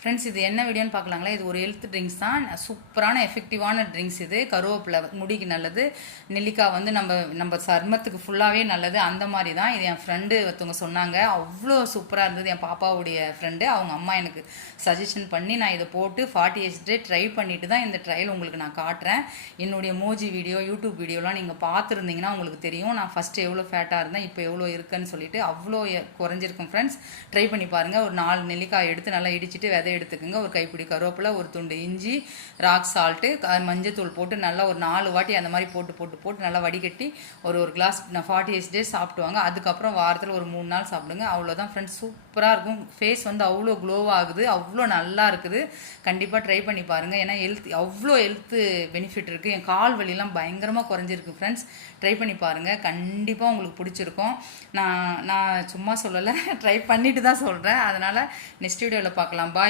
Friends இது என்ன வீடியோன்னு பார்க்கலாங்களா. இது ஒரு ஹெல்த் ட்ரிங்க்ஸ் தான். சூப்பரான எஃபெக்டிவான ட்ரிங்க்ஸ் இது. கருவேப்பிலை முடிக்கு நல்லது, நெல்லிக்காய் வந்து நம்ம சருமத்துக்கு ஃபுல்லாகவே நல்லது. அந்த மாதிரி தான் இது. என் ஃப்ரெண்டு ஒருத்தவங்க சொன்னாங்க, அவ்வளோ சூப்பராக இருந்தது. என் பாப்பாவுடைய ஃப்ரெண்டு, அவங்க அம்மா எனக்கு சஜஷன் பண்ணி நான் இதை போட்டு 40 டே ட்ரை பண்ணிட்டு தான் இந்த ட்ரையல் உங்களுக்கு நான் காட்டுறேன். என்னுடைய மோஜி வீடியோ, யூடியூப் வீடியோலாம் நீங்கள் பார்த்துருந்தீங்கன்னா உங்களுக்கு தெரியும் நான் ஃபஸ்ட்டு எவ்வளோ ஃபேட்டாக இருந்தேன், இப்போ எவ்வளோ இருக்குன்னு சொல்லிட்டு அவ்வளோ குறைஞ்சிருக்கும். ஃப்ரெண்ட்ஸ் ட்ரை பண்ணி பாருங்கள். ஒரு 4 நெல்லிக்காய் எடுத்து நல்லா இடிச்சிட்டு விதை எடுத்துக்கோங்க. ஒரு கைப்பிடி கருவேப்பிலை, ஒரு துண்டு இஞ்சி, ராக் சால்ட்டு, மஞ்சத்தூள் போட்டு நல்லா ஒரு 4 வாட்டி அந்த மாதிரி போட்டு நல்லா வடிகட்டி ஒரு கிளாஸ் 48 டேஸ் சாப்பிடுவாங்க. அதுக்கப்புறம் வாரத்தில் ஒரு 3 நாள் சாப்பிடுங்க. அவ்வளோதான் ஃப்ரெண்ட்ஸ். சூப்பராக இருக்கும். ஃபேஸ் வந்து அவ்வளோ க்ளோவாகுது, அவ்வளோ நல்லா இருக்குது. கண்டிப்பாக ட்ரை பண்ணி பாருங்கள். ஏன்னா அவ்வளோ ஹெல்த்து பெனிஃபிட் இருக்குது. என் கால் வலியெல்லாம் பயங்கரமாக குறைஞ்சிருக்கு ஃப்ரெண்ட்ஸ். ட்ரை பண்ணி பாருங்கள், கண்டிப்பாக உங்களுக்கு பிடிச்சிருக்கும். நான் சும்மா சொல்லலை, ட்ரை பண்ணிட்டு தான் சொல்கிறேன். அதனால் நெக்ஸ்ட் வீடியோவில் பார்க்கலாம். பாய்.